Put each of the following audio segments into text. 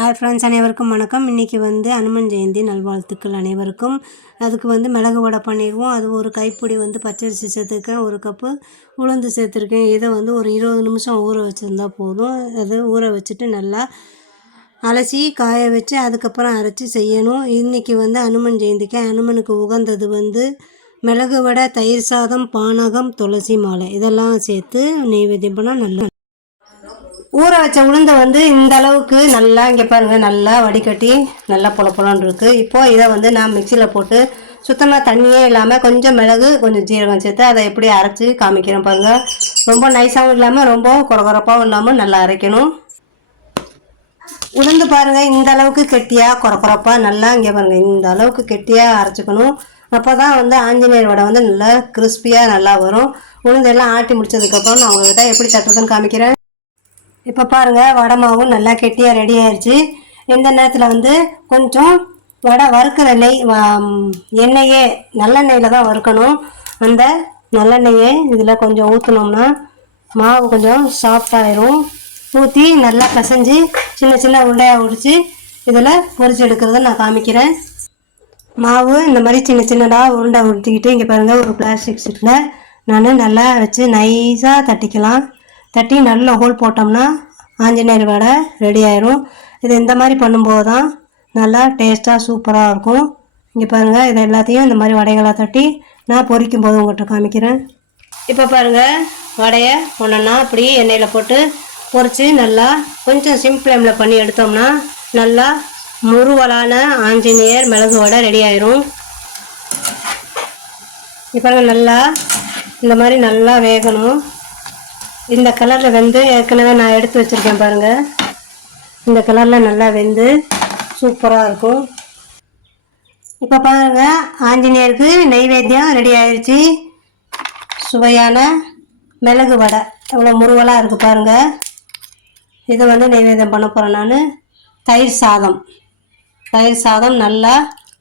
Hi friends அனைவருக்கும் வணக்கம். இன்றைக்கி வந்து அனுமன் ஜெயந்தி நல்வாழ்த்துக்கள் அனைவருக்கும். அதுக்கு வந்து மிளகு வடை பண்ணிடுவோம் அது ஒரு கைப்பிடி வந்து பச்சரிசி சேர்த்துருக்கேன். ஒரு கப்பு உளுந்து சேர்த்துருக்கேன். இதை வந்து ஒரு இருபது நிமிஷம் ஊற வச்சுருந்தா போதும். அது ஊற வச்சுட்டு நல்லா அலசி காய வச்சு அதுக்கப்புறம் அரைச்சி செய்யணும். இன்றைக்கி வந்து அனுமன் ஜெயந்திக்கு அனுமனுக்கு உகந்தது வந்து மிளகு வடை தயிர் சாதம் பானகம் துளசி மாலை. இதெல்லாம் சேர்த்து நெய்வேத்தியம் பண்ணால் நல்லா ஊற வச்ச உளுந்தை வந்து இந்த அளவுக்கு நல்லா இங்கே பாருங்கள் நல்லா வடிகட்டி நல்லா பொல பொலன்னு இருக்குது இப்போ இதை வந்து நான் மிக்சியில் போட்டு சுத்தமாக தண்ணியே இல்லாமல் கொஞ்சம் மிளகு கொஞ்சம் ஜீரகம் சேர்த்து அதை எப்படி அரைச்சி காமிக்கிறேன் பாருங்கள் ரொம்ப நைஸாகவும் இல்லாமல் ரொம்ப குறகுறப்பாகவும் இல்லாமல் நல்லா அரைக்கணும். உளுந்து பாருங்கள் இந்த அளவுக்கு கெட்டியாக குறக்குறப்பாக நல்லா இங்கே பாருங்கள் இந்த அளவுக்கு கெட்டியாக அரைச்சிக்கணும். அப்போ தான் வந்து ஆஞ்சநேயர் வடை வந்து நல்லா கிறிஸ்பியாக நல்லா வரும். உளுந்தெல்லாம் ஆட்டி முடிச்சதுக்கப்புறம் நான் உங்கள்கிட்ட எப்படி தட்டுறதுன்னு காமிக்கிறேன். இப்போ பாருங்கள் வடை மாவும் நல்லா கெட்டியாக ரெடி ஆயிடுச்சு இந்த நேரத்தில் வந்து கொஞ்சம் வடை வறுக்கிற நெய் எண்ணெயே நல்லெண்ணெயில் தான் வறுக்கணும். அந்த நல்லெண்ணெயை இதில் கொஞ்சம் ஊற்றினோம்னா மாவு கொஞ்சம் சாஃப்டாயிரும் ஊற்றி நல்லா பிசைஞ்சு சின்ன சின்ன உருண்டையாக உடிச்சு இதில் பொரிச்சு எடுக்கிறத நான் காமிக்கிறேன். மாவு இந்த மாதிரி சின்ன சின்னதாக உருண்டை உடுத்திக்கிட்டு இங்கே பாருங்கள் ஒரு பிளாஸ்டிக் ஷீட்டில் நான் நல்லா வச்சு நைஸாக தட்டிக்கலாம். தட்டி நல்லா ஹோல் போட்டோம்னா ஆஞ்சநேயர் வடை ரெடி ஆயிரும். இது இந்த மாதிரி பண்ணும்போது தான் நல்லா டேஸ்ட்டாக சூப்பராக இருக்கும். இங்கே பாருங்கள் இது எல்லாத்தையும் இந்த மாதிரி வடைகளாக தட்டி நான் பொரிக்கும் போது உங்கள்கிட்ட காமிக்கிறேன். இப்போ பாருங்கள் வடையை ஒன்றுன்னா அப்படி எண்ணெயில் போட்டு பொரித்து நல்லா கொஞ்சம் சிம் ஃப்ளேமில் பண்ணி எடுத்தோம்னா நல்லா முருவலான ஆஞ்சநேயர் மிளகு வடை ரெடி ஆயிரும். இப்போ பாருங்க நல்லா இந்த மாதிரி நல்லா வேகணும். இந்த கலரில் வெந்து ஏற்கனவே நான் எடுத்து வச்சுருக்கேன் பாருங்கள் இந்த கலரில் நல்லா வெந்து சூப்பராக இருக்கும். இப்போ பாருங்கள் ஆஞ்சநேயருக்கு நெய்வேத்தியம் ரெடி ஆயிடுச்சு சுவையான மிளகு வடை. எவ்வளோ முருவலாக இருக்குது பாருங்கள் இதை வந்து நெய்வேத்தியம் பண்ண போகிறேன் நான். தயிர் சாதம். தயிர் சாதம் நல்லா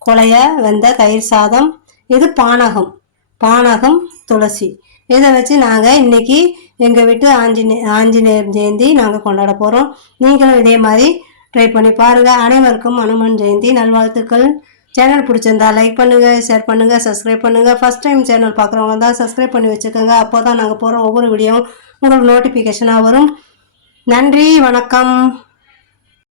குழைய வெந்த தயிர் சாதம். இது பானகம். பானகம் துளசி. இதை வச்சு நாங்கள் இன்றைக்கி எங்கள் வீட்டு ஆஞ்சநே ஆஞ்சநேயர் ஜெயந்தி நாங்கள் கொண்டாட போகிறோம் நீங்களும் இதே மாதிரி ட்ரை பண்ணி பாருங்கள் அனைவருக்கும் அனுமன் ஜெயந்தி. நல்வாழ்த்துக்கள். சேனல் பிடிச்சிருந்தா லைக் பண்ணுங்கள் ஷேர் பண்ணுங்கள் சப்ஸ்கிரைப் பண்ணுங்கள் ஃபஸ்ட் டைம் சேனல் பார்க்குறவங்க தான் சப்ஸ்கிரைப் பண்ணி வச்சுக்கோங்க. அப்போ தான் நாங்கள் போகிற ஒவ்வொரு வீடியோவும் உங்களுக்கு நோட்டிஃபிகேஷனாக வரும். நன்றி வணக்கம்.